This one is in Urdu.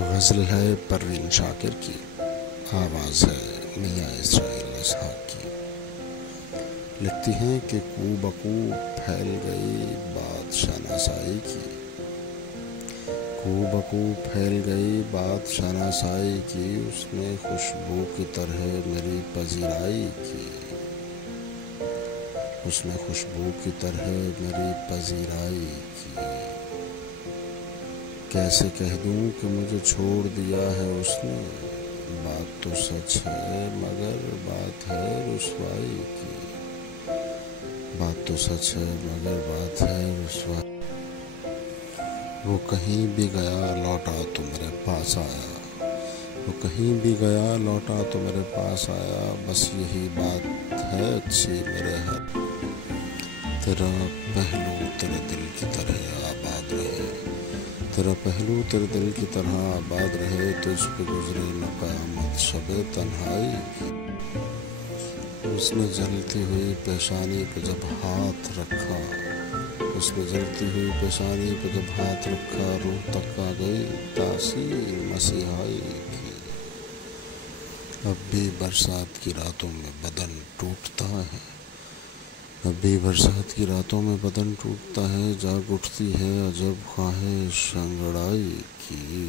غزل ہے پروین شاکر کی، آواز ہے میاں اسرائیل اسحاق کی۔ لکھتی ہیں کہ کو بکو پھیل گئی بات شناسائی کی، کو بکو پھیل گئی بات شناسائی کی، اس نے خوشبو کی طرح میری پذیرائی کی، اس نے خوشبو کی طرح میری پذیرائی کی۔ کیسے کہہ دوں کہ مجھے چھوڑ دیا ہے اس نے، بات تو سچ ہے مگر بات ہے رسوائی کی، بات تو سچ ہے مگر بات ہے رسوائی۔ وہ کہیں بھی گیا لوٹا تو میرے پاس آیا، وہ کہیں بھی گیا لوٹا تو میرے پاس آیا، بس یہی بات ہے اچھی میرے ہر، تیرا پہلو تیرے دل کی طرح آباد رہے، تیرا پہلو تیرے دل کی طرح آباد رہے، تجھ پہ گزرے نہ قیامت شب تنہائی کی۔ اس نے جلتی ہوئی پیشانی پہ جب ہاتھ رکھا، اس نے جلتی ہوئی پیشانی پہ جب ہاتھ رکھا، روح تک آ گئی تاثیر مسیحائی کی۔ اب بھی برسات کی راتوں میں بدن ٹوٹتا ہے، اب بھی برسات کی راتوں میں بدن ٹوٹتا ہے، جاگ اٹھتی ہے عجب خواہش انگڑائی کی۔